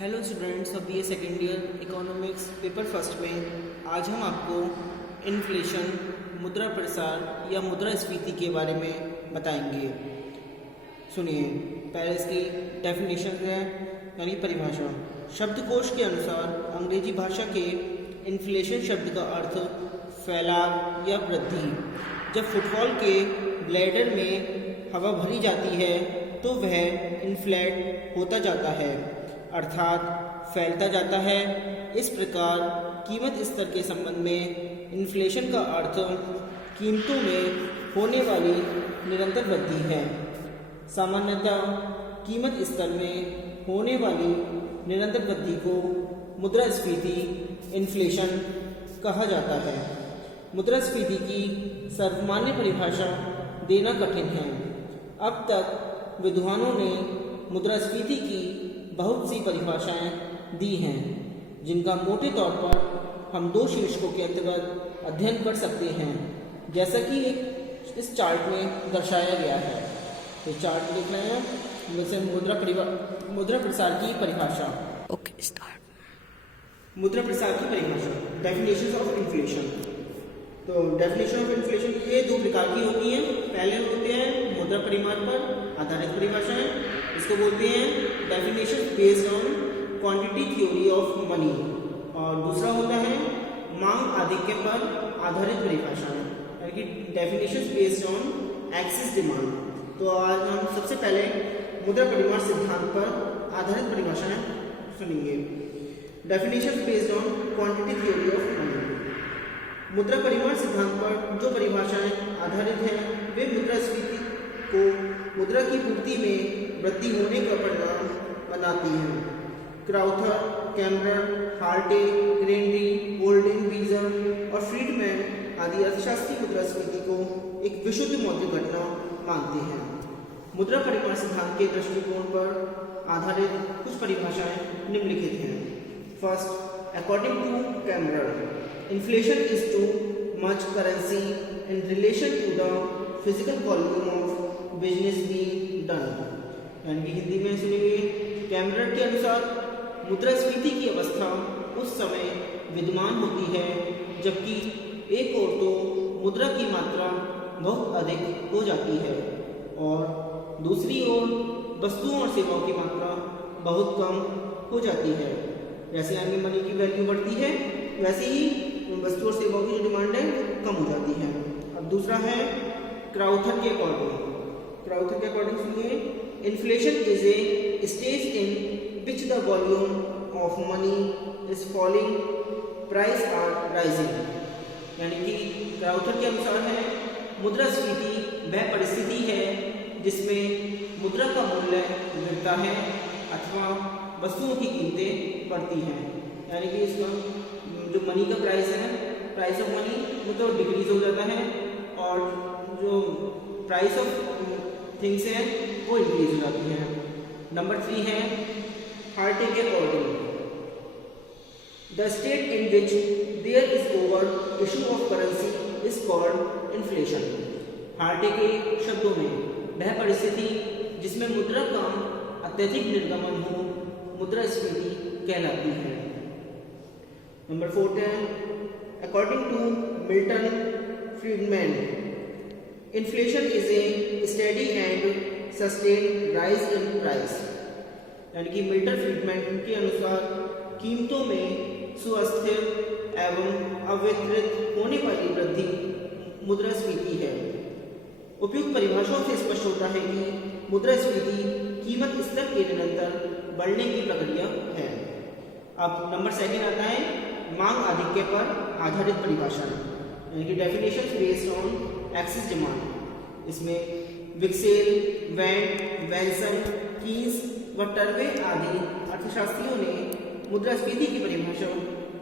Hello students of BA second year economics paper first में आज हम आपको इन्फ्लेशन, मुद्रा प्रसार या मुद्रास्फीति के बारे में बताएंगे। सुनिए, पहले इसकी डेफिनेशन है यानी परिभाषा। शब्दकोश के अनुसार अंग्रेजी भाषा के इन्फ्लेशन शब्द का अर्थ फैलाव या वृद्धि। जब फुटबॉल के ब्लैडर में हवा भरी जाती है तो वह इन्फ्लेट होता जाता है, अर्थात फैलता जाता है। इस प्रकार कीमत स्तर के संबंध में इन्फ्लेशन का अर्थ कीमतों में होने वाली निरंतर वृद्धि है। सामान्यतः कीमत स्तर में होने वाली निरंतर वृद्धि को मुद्रास्फीति इन्फ्लेशन कहा जाता है। मुद्रास्फीति की सर्वमान्य परिभाषा देना कठिन है। अब तक विद्वानों ने मुद्रास्फीति की बहुत सी परिभाषाएं दी हैं, जिनका मोटे तौर पर हम दो शीर्षकों के अंतर्गत अध्ययन कर सकते हैं, जैसा कि इस चार्ट में दर्शाया गया है। तो चार्ट देख रहे हैं, जैसे मुद्रा प्रसार की परिभाषा। Okay, start. मुद्रा प्रसार की परिभाषा, डेफिनेशन ऑफ इन्फ्लेशन। तो डेफिनेशन ऑफ इन्फ्लेशन ये दो प्रकार की होती हैं। पहले होते हैं मुद्रा परिमाण पर आधारित परिभाषाएं, इसको बोलते हैं definition based on quantity theory of money, और दूसरा होता है मांग आधिक्य पर आधारित परिभाषाएं, यानी कि definition based on excess demand. तो आज हम सबसे पहले मुद्रा परिमाण सिद्धांत पर आधारित परिभाषाएं सुनेंगे। Definition based on quantity theory of money. मुद्रा परिमाण सिद्धांत पर जो परिभाषाएं आधारित हैं वे मुद्रास्फीति को मुद्रा की पूर्ति में वृद्धि होने का परिणाम बनाती हैं। क्राउथर, कैमरर, हार्टे, ग्रेनरी, होल्डिंग, बीजर और फ्रीडमैन आदि अर्थशास्त्री मुद्रास्फीति को एक विशुद्ध मौद्रिक घटना मानते हैं। मुद्रा परिमाण सिद्धांत के दृष्टिकोण पर आधारित कुछ परिभाषाएं निम्नलिखित हैं। First, according to Kemmerer, inflation is too much currency in relation to the physical volume of business being done। यानी कि हिंदी में सुनेंगे, कैमरर के अनुसार मुद्रास्फीति की अवस्था उस समय विद्यमान होती है जबकि एक ओर तो मुद्रा की मात्रा बहुत अधिक हो जाती है और दूसरी ओर वस्तुओं और सेवाओं की मात्रा बहुत कम हो जाती है। जैसे यानी मनी की वैल्यू बढ़ती है वैसे ही वस्तु और सेवाओं की जो डिमांड है कम हो जाती है। अब दूसरा है क्राउथर के अकॉर्डिंग। क्राउथर के अकॉर्डिंग सुनिए, inflation is a stage in which the volume of money is falling, price are rising. यानी कि क्राउथर के अनुसार है मुद्रास्फीति वह परिस्थिति है जिसमें मुद्रा का मूल्य गिरता है अथवा वस्तुओं की कीमतें बढ़ती हैं। यानी कि इसका जो मनी का प्राइस है, प्राइस ऑफ मनी, वो तो डिक्रीज हो जाता है और जो प्राइस ऑफ थिंग्स है वो इंक्रीज हो जाती है। नंबर 3 है हार्टे के according, the state in which there is over issue of currency is called inflation. हार्टे के शब्दों में वह परिस्थिति जिसमें मुद्रा का अत्यधिक निर्गमन हो मुद्रास्फीति कहलाती है। नंबर 4 है according to Milton Friedman, inflation is a steady and sustained rise in price. यानी कि मिल्टन फ्रीडमैन के अनुसार कीमतों में सुस्थिर एवं अवितरित होने वाली वृद्धि मुद्रास्फीति है। उपयुक्त परिभाषाओं से स्पष्ट होता है कि मुद्रास्फीति कीमत स्तर के निरंतर बढ़ने की प्रक्रिया है। अब नंबर 2 आता है मांग आधिक्य पर आधारित परिभाषा, यानी कि definition based on excess demand. इसमें विक्सेल, वेंट, वेल्सन, कीन्स व टर्वे आदि अर्थशास्त्रियों ने मुद्रास्फीति की परिभाषा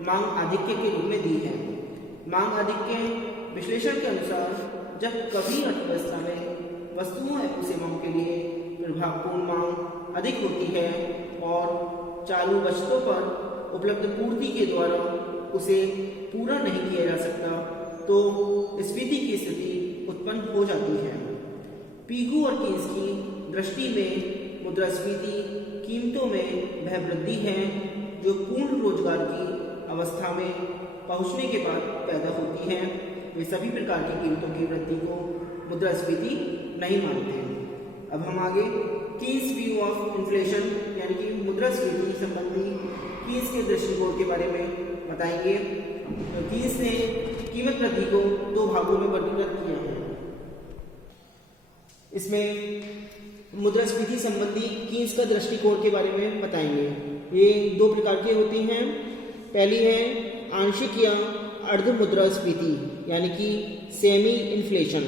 मांग आधिक्य के रूप में दी है। मांग आधिक्य विश्लेषण के अनुसार जब कभी अर्थव्यवस्था में वस्तुओं एवं सेवाओं के लिए प्रभावपूर्ण मांग अधिक होती है और चालू बचतों पर उपलब्ध पूर्ति के द्वारा उसे पूरा नहीं किया जा सकता तो स्फीति की स्थिति उत्पन्न हो जाती है। पीगू और कीन्स की दृष्टि में मुद्रास्फीति कीमतों में वह वृद्धि है जो पूर्ण रोजगार की अवस्था में पहुंचने के बाद पैदा होती है। वे सभी प्रकार की कीमतों की वृद्धि को मुद्रास्फीति नहीं मानते। अब हम आगे कीन्स व्यू ऑफ इन्फ्लेशन यानी कि मुद्रास्फीति संबंधी कीन्स के दृष्टिकोण के बारे में बताएंगे। तो कीन्स ने कीमत वृद्धि को दो भागों में वर्गीकृत किया है। इसमें मुद्रास्फीति संबंधी कीन्स का दृष्टिकोण के बारे में बताएंगे। ये दो प्रकार के होते हैं। पहली है आंशिक या अर्ध मुद्रास्फीति यानी कि सेमी इन्फ्लेशन।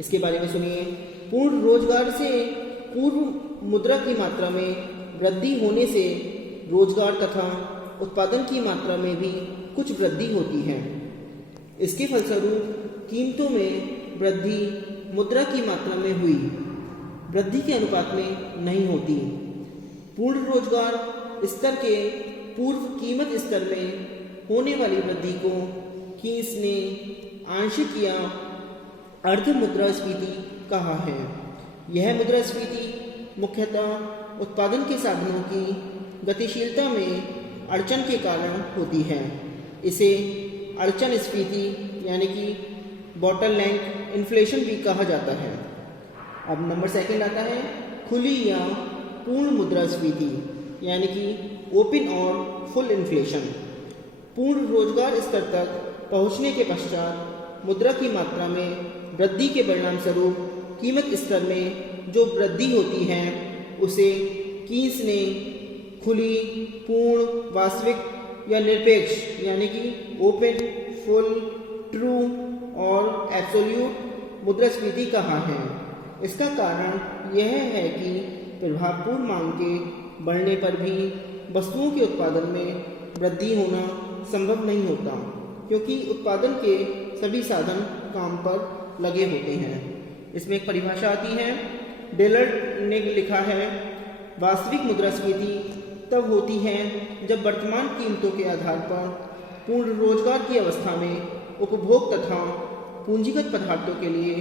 इसके बारे में सुनिए। पूर्ण रोजगार से पूर्व मुद्रा की मात्रा में वृद्धि होने से रोजगार तथा उत्पादन की मात्रा में भी कुछ वृद्धि होती है। इसके फलस्वरूप कीमतों में वृद्धि मुद्रा की मात्रा में हुई वृद्धि के अनुपात में नहीं होती। पूर्ण रोजगार स्तर के पूर्व कीमत स्तर में होने वाली वृद्धि को कीन्स ने आंशिक या अर्ध मुद्रास्फीति कहा है। यह मुद्रास्फीति मुख्यतः उत्पादन के साधनों की गतिशीलता में अड़चन के कारण होती है। इसे अड़चन स्फीति यानी कि बॉटलनेक इन्फ्लेशन भी कहा जाता है। अब नंबर सेकंड आता है खुली या पूर्ण मुद्रास्फीति यानी कि ओपन और फुल इन्फ्लेशन। पूर्ण रोजगार स्तर तक पहुंचने के पश्चात मुद्रा की मात्रा में वृद्धि के परिणाम स्वरूप कीमत स्तर में जो वृद्धि होती है उसे कीन्स ने खुली, पूर्ण, वास्तविक या निरपेक्ष यानी कि ओपन, फुल, ट्रू और एब्सोल्यूट मुद्रास्फीति कहा है। इसका कारण यह है कि प्रभावपूर्ण मांग के बढ़ने पर भी वस्तुओं के उत्पादन में वृद्धि होना संभव नहीं होता, क्योंकि उत्पादन के सभी साधन काम पर लगे होते हैं। इसमें एक परिभाषा आती है, डेलर्ट ने लिखा है, वास्तविक मुद्रास्फीति तब होती है जब वर्तमान कीमतों के आधार पर पूर्ण रोजगार की अवस्था में उपभोग तथा पूंजीगत पदार्थों के लिए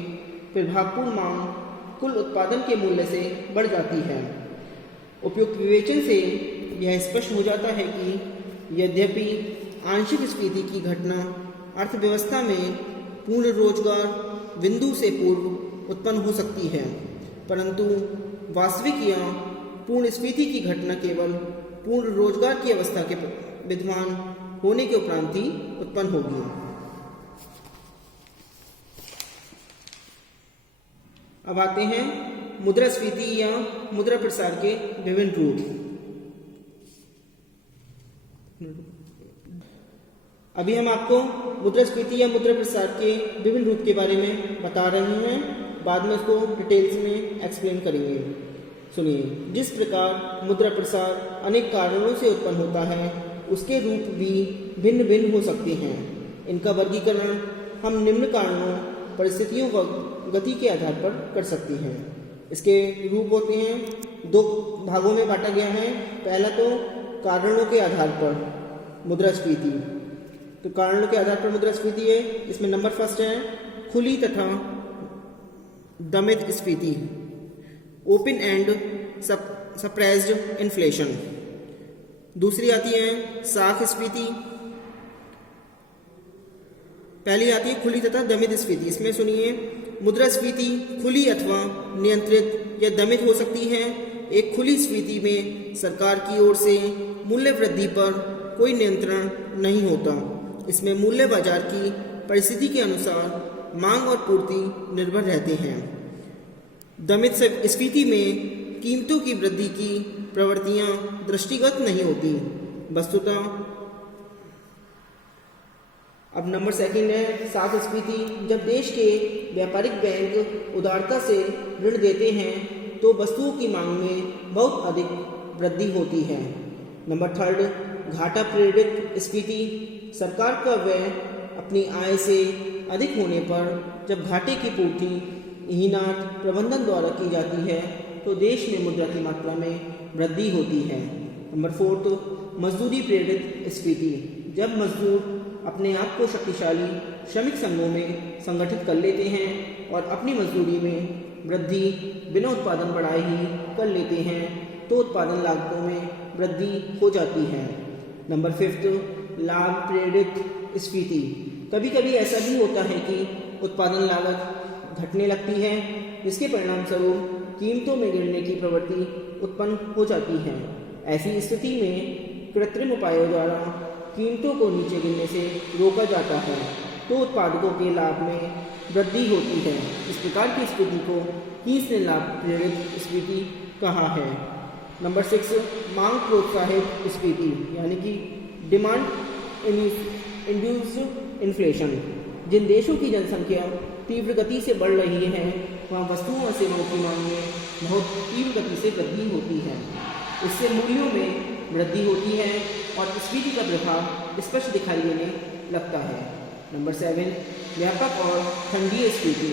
प्रभावपूर्ण मांग कुल उत्पादन के मूल्य से बढ़ जाती है। उपयुक्त विवेचन से यह स्पष्ट हो जाता है कि यद्यपि आंशिक स्फीति की घटना अर्थव्यवस्था में पूर्ण रोजगार बिंदु से पूर्व उत्पन्न हो सकती है, परंतु वास्तविक या पूर्ण स्फीति की घटना केवल पूर्ण रोजगार की अवस्था के विद्यमान होने के उपरांत ही उत्पन्न होगी। अब आते हैं मुद्रास्फीति या मुद्रा प्रसार के विभिन्न रूप। अभी हम आपको मुद्रास्फीति या मुद्रा प्रसार के विभिन्न रूप के बारे में बता रहे हैं, बाद में उसको डिटेल्स में एक्सप्लेन करेंगे। सुनिए, जिस प्रकार मुद्रा प्रसार अनेक कारणों से उत्पन्न होता है, उसके रूप भी भिन्न भिन्न हो सकते हैं। इनका वर्गीकरण हम निम्न कारणों, परिस्थितियों व गति के आधार पर कर सकते हैं। इसके रूप होते हैं, दो भागों में बांटा गया है। पहला तो कारणों के आधार पर मुद्रास्फीति। तो कारणों के आधार पर मुद्रास्फीति है। इसमें नंबर फर्स्ट है खुली तथा दमित स्फीति, ओपन एंड सप्रेस्ड इन्फ्लेशन। दूसरी आती है साख स्फीति। पहली आती है खुली तथा दमित स्फीति। इसमें सुनिए, मुद्रास्फीति खुली अथवा नियंत्रित या दमित हो सकती है। एक खुली स्फीति में सरकार की ओर से मूल्य वृद्धि पर कोई नियंत्रण नहीं होता। इसमें मूल्य बाजार की परिस्थिति के अनुसार मांग और पूर्ति निर्भर रहते हैं। दमित स्फीति में कीमतों की वृद्धि की प्रवृत्तियां दृष्टिगत नहीं होती, वस्तुतः। अब नंबर सेकंड है साख स्फीति। जब देश के व्यापारिक बैंक उदारता से ऋण देते हैं तो वस्तुओं की मांग में बहुत अधिक वृद्धि होती है। नंबर थर्ड घाटा प्रेरित स्फीति। सरकार का व्यय अपनी आय से अधिक होने पर जब घाटे की पूर्ति हीनार्थ प्रबंधन द्वारा की जाती है तो देश में मुद्रा की मात्रा में वृद्धि होती है। नंबर फोर्थ मजदूरी प्रेरित स्फीति। जब मजदूर अपने आप को शक्तिशाली श्रमिक संघों में संगठित कर लेते हैं और अपनी मजदूरी में वृद्धि बिना उत्पादन बढ़ाए ही कर लेते हैं तो उत्पादन लागतों में वृद्धि हो जाती है। नंबर 5, लाभ प्रेरित स्फीति। कभी कभी ऐसा भी होता है कि उत्पादन लागत घटने लगती है, जिसके परिणाम स्वरूप कीमतों में गिरने की प्रवृत्ति उत्पन्न हो जाती है। ऐसी स्थिति में कृत्रिम उपायों द्वारा कीमतों को नीचे गिरने से रोका जाता है, तो उत्पादकों के लाभ में वृद्धि होती है। इस प्रकार की स्थिति को कीन्स ने लाभ प्रेरित स्फीति कहा है। नंबर 6, मांग प्रोत्साहित स्फीति यानी कि डिमांड इंड्यूस्ड इन्फ्लेशन। जिन देशों की जनसंख्या तीव्र गति से बढ़ रही है, वहाँ वस्तुओं और सेवाओं की मांग में बहुत तीव्र गति से वृद्धि होती है। इससे मूल्यों में वृद्धि होती है और स्फीति का प्रभाव स्पष्ट दिखाई देने लगता है। नंबर 7, व्यापक और खंडीय स्फीति,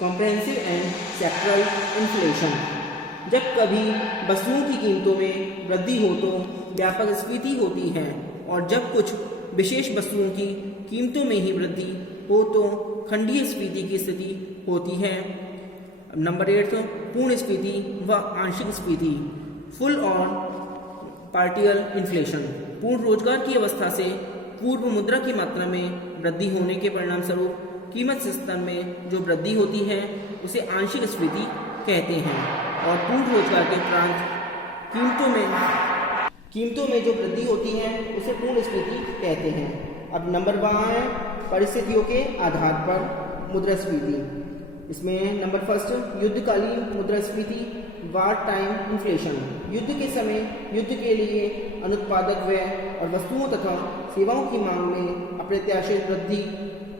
कॉम्प्रहेंसिव एंड सेक्टरल इन्फ्लेशन। जब कभी वस्तुओं की कीमतों में वृद्धि हो तो व्यापक स्फीति होती है, और जब कुछ विशेष वस्तुओं की कीमतों में ही वृद्धि हो तो खंडीय स्फीति की स्थिति होती है। नंबर 8, पूर्ण स्फीति व आंशिक स्फीति, फुल और पार्टियल इन्फ्लेशन। पूर्ण रोजगार की अवस्था से पूर्व मुद्रा की मात्रा में वृद्धि होने के परिणाम स्वरूप कीमत स्तर में जो वृद्धि होती है उसे आंशिक स्फीति कहते हैं, और पूर्ण रोजगार के उपरांत कीमतों में जो वृद्धि होती है उसे पूर्ण स्फीति कहते हैं। अब नंबर 12 है परिस्थितियों के आधार पर मुद्रास्फीति। इसमें नंबर 1, युद्धकालीन मुद्रास्फीति, वार टाइम इन्फ्लेशन। युद्ध के समय युद्ध के लिए अनुत्पादक व्यय और वस्तुओं तथा सेवाओं की मांग में अप्रत्याशित वृद्धि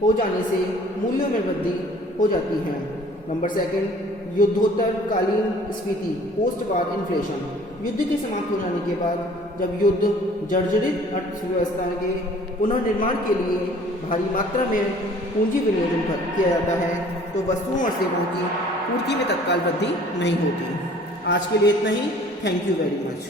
हो जाने से मूल्यों में वृद्धि हो जाती है। नंबर 2, युद्धोत्तरकालीन स्फीति, पोस्ट वार इन्फ्लेशन। युद्ध के समाप्त हो जाने के बाद जब युद्ध जर्जरित अर्थव्यवस्था के पुनर्निर्माण के लिए भारी मात्रा में पूंजी विनियोजन किया जाता है, तो वस्तुओं और सेवाओं की पूर्ति में तत्काल वृद्धि नहीं होती। आज के लिए इतना ही। Thank you very much.